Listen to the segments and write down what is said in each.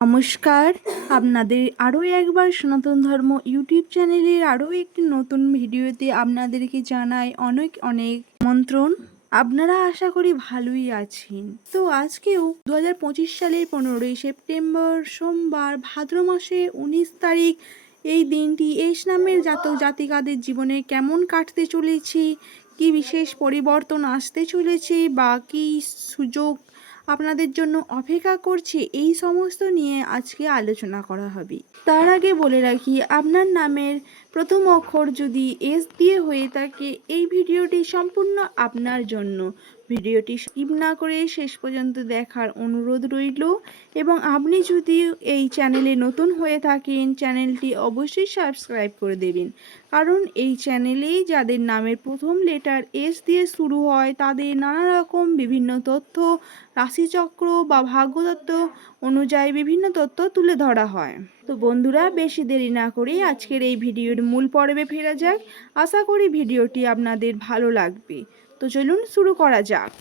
নমস্কার। আপনাদের আরও একবার সনাতন ধর্ম ইউটিউব চ্যানেলের আরও একটি নতুন ভিডিওতে আপনাদেরকে জানাই অনেক অনেক মন্ত্রণ আপনারা আশা করি ভালোই আছেন। তো আজকেও দু হাজার পঁচিশ সালের পনেরোই সেপ্টেম্বর সোমবার ভাদ্র মাসে উনিশ তারিখ এই দিনটি এস নামের জাতক জাতিকাদের জীবনে কেমন কাটতে চলেছে, কি বিশেষ পরিবর্তন আসতে চলেছে বা কী সুযোগ আপনাদের জন্য অপেক্ষা করছে, এই সমস্ত নিয়ে আজকে আলোচনা করা হবে। তার আগে বলে রাখি, আপনার নামের প্রথম অক্ষর যদি এস দিয়ে হয়ে থাকে, এই ভিডিওটি সম্পূর্ণ আপনার জন্য। ভিডিওটি স্কিপ না করে শেষ পর্যন্ত দেখার অনুরোধ রইল। এবং আপনি যদি এই চ্যানেলে নতুন হয়ে থাকেন, চ্যানেলটি অবশ্যই সাবস্ক্রাইব করে দেবেন। কারণ এই চ্যানেলেই যাদের নামের প্রথম লেটার এস দিয়ে শুরু হয়, তাদের নানা রকম বিভিন্ন তথ্য, রাশিচক্র বা ভাগ্যতত্ত্ব অনুযায়ী বিভিন্ন তথ্য তুলে ধরা হয়। তো বন্ধুরা, বেশি দেরি না করে আজকের এই ভিডিওর মূল পর্বে ফেরা যাক। আশা করি ভিডিওটি আপনাদের ভালো লাগবে। তো চলুন শুরু করা যাক।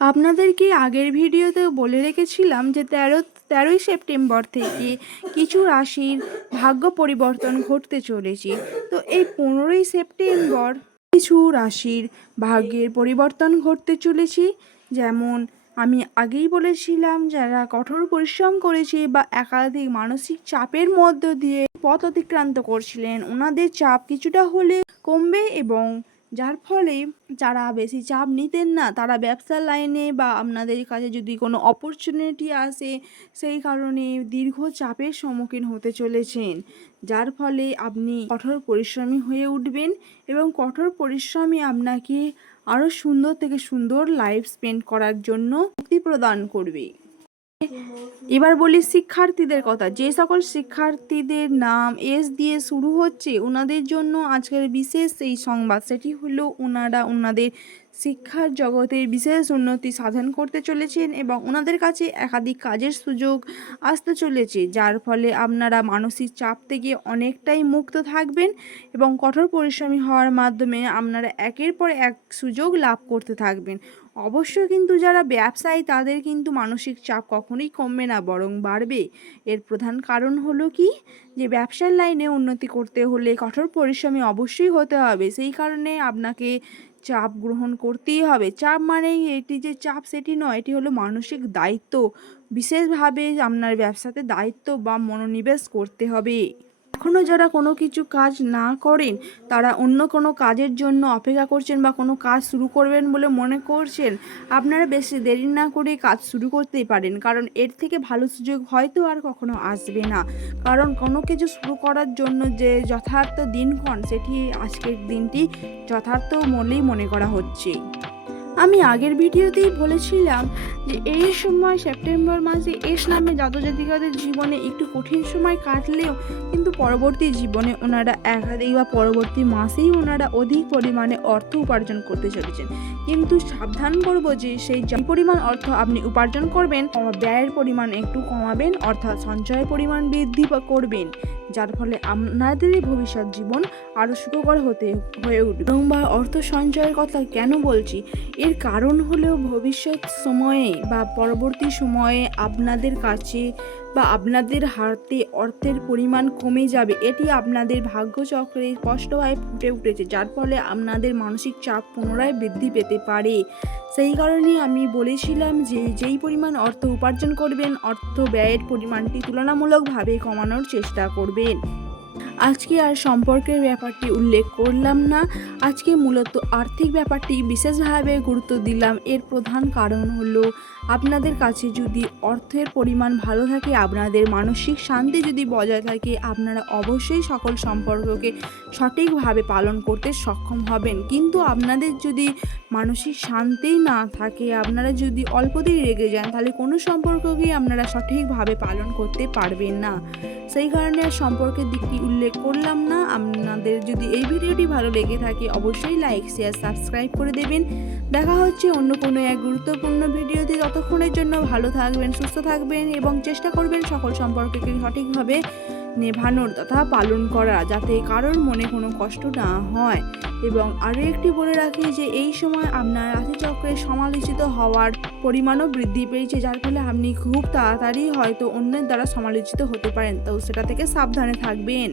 আপনাদেরকে আগের ভিডিওতে বলে রেখেছিলাম যে তেরো, তেরোই সেপ্টেম্বর থেকে কিছু রাশির ভাগ্য পরিবর্তন ঘটতে চলেছে। তো এই পনেরোই সেপ্টেম্বর কিছু রাশির ভাগ্যের পরিবর্তন ঘটতে চলেছে। যেমন আমি আগেই বলেছিলাম যারা কঠোর পরিশ্রম করেছে বা একাধিক মানসিক চাপের মধ্য দিয়ে পথ অতিক্রান্ত করছিলেন, ওনাদের চাপ কিছুটা হলে কমবে এবং যার ফলে যারা বেশি চাপ নিতেন না, তারা ব্যবসার লাইনে বা আপনাদের কাছে যদি কোনো অপরচুনিটি আসে, সেই কারণে দীর্ঘ চাপের সম্মুখীন হতে চলেছেন। যার ফলে আপনি কঠোর পরিশ্রমী হয়ে উঠবেন এবং কঠোর পরিশ্রমী আপনাকে আরও সুন্দর থেকে সুন্দর লাইফ স্পেন্ড করার জন্য মুক্তি প্রদান করবে। এবার বলি শিক্ষার্থীদের কথা। যে সকল শিক্ষার্থীদের নাম এস দিয়ে শুরু হচ্ছে ওনাদের জন্য আজকের বিশেষ এই সংবাদ। সেটি হলো ওনারা ওনাদের শিক্ষার জগতে বিশেষ উন্নতি সাধন করতে চলেছেন এবং ওনাদের কাছে একাধিক কাজের সুযোগ আসতে চলেছে, যার ফলে আপনারা মানসিক চাপ থেকে অনেকটাই মুক্ত থাকবেন এবং কঠোর পরিশ্রমী হওয়ার মাধ্যমে আপনারা একের পর এক সুযোগ লাভ করতে থাকবেন। অবশ্যই কিন্তু যারা ব্যবসায়ী, তাদের কিন্তু মানসিক চাপ কখনোই কমবে না, বরং বাড়বে। এর প্রধান কারণ হলো কি? যে ব্যবসার লাইনে উন্নতি করতে হলে কঠোর পরিশ্রমী অবশ্যই হতে হবে। সেই কারণে আপনাকে চাপ গ্রহণ করতেই হবে। চাপ মানে এটি যে চাপ, সেটি নয়, এটি হলো মানসিক দায়িত্ব। বিশেষভাবে আপনার ব্যবসাতে দায়িত্ব বা মনোনিবেশ করতে হবে। এখনও যারা কোনো কিছু কাজ না করেন, তারা অন্য কোনো কাজের জন্য অপেক্ষা করছেন বা কোনো কাজ শুরু করবেন বলে মনে করছেন, আপনারা বেশি দেরি না করে কাজ শুরু করতেই পারেন। কারণ এর থেকে ভালো সুযোগ হয়তো আর কখনো আসবে না। কারণ কোনো কিছু শুরু করার জন্য যে যথার্থ দিনক্ষণ সেটি আজকের দিনটি যথার্থ বলেই মনে করা হচ্ছে। আমি আগের ভিডিওতেই বলেছিলাম যে এই সময় সেপ্টেম্বর মাসে এস নামে জাতজাতিকাদের জীবনে একটু কঠিন সময় কাটলেও কিন্তু পরবর্তী জীবনে ওনারা একাধিক বা পরবর্তী মাসেই ওনারা অধিক পরিমাণে অর্থ উপার্জন করতে চলেছেন। কিন্তু সাবধান করব যে সেই পরিমাণ অর্থ আপনি উপার্জন করবেন, ব্যয়ের পরিমাণ একটু কমাবেন, অর্থাৎ সঞ্চয়ের পরিমাণ বৃদ্ধি করবেন, যার ফলে আপনাদেরই ভবিষ্যৎ জীবন আরও সুখকর হতে, হয়ে উঠবে। এবং বা অর্থ সঞ্চয়ের কথা কেন বলছি? এর কারণ হলেও ভবিষ্যৎ সময়ে বা পরবর্তী সময়ে আপনাদের কাছে বা আপনাদের হাতে অর্থের পরিমাণ কমে যাবে, এটি আপনাদের ভাগ্যচক্রে স্পষ্টভাবে ফুটে উঠেছে, যার ফলে আপনাদের মানসিক চাপ পুনরায় বৃদ্ধি পেতে পারে। সেই কারণে আমি বলেছিলাম যে যেই পরিমাণ অর্থ উপার্জন করবেন, অর্থ ব্যয়ের পরিমাণটি তুলনামূলকভাবে কমানোর চেষ্টা করবেন। আজকে আর সম্পর্কের ব্যাপারটি উল্লেখ করলাম না। আজকে মূলত আর্থিক ব্যাপারটি বিশেষভাবে গুরুত্ব দিলাম। এর প্রধান কারণ হলো, আপনাদের কাছে যদি অর্থের পরিমাণ ভালো থাকে, আপনাদের মানসিক শান্তি যদি বজায় থাকে, আপনারা অবশ্যই সকল সম্পর্ককে সঠিকভাবে পালন করতে সক্ষম হবেন। কিন্তু আপনাদের যদি মানসিক শান্তি না থাকে, আপনারা যদি অল্পতেই রেগে যান, তাহলে কোনো সম্পর্ককেই আপনারা সঠিকভাবে পালন করতে পারবেন না। সেই কারণে সম্পর্কের দিকটি উল্লেখ করলাম না, আপনাদের যদি এই ভিডিওটি ভালো লেগে থাকে অবশ্যই লাইক শেয়ার সাবস্ক্রাইব করে দেবেন। দেখা হচ্ছে অন্য কোনো এক গুরুত্বপূর্ণ ভিডিওতে। ততক্ষণের জন্য ভালো থাকবেন, সুস্থ থাকবেন এবং চেষ্টা করবেন সকল সম্পর্ককে সঠিকভাবে নেভানোর তথা পালন করা যাতে কারোর মনে কোনো কষ্ট না হয়। এবং আরও একটি বলে রাখি যে এই সময় আপনার রাশিচক্রে সমালোচিত হওয়ার পরিমাণও বৃদ্ধি পেয়েছে, যার ফলে আপনি খুব তাড়াতাড়ি হয়তো অন্যের দ্বারা সমালোচিত হতে পারেন। তো সেটা থেকে সাবধানে থাকবেন।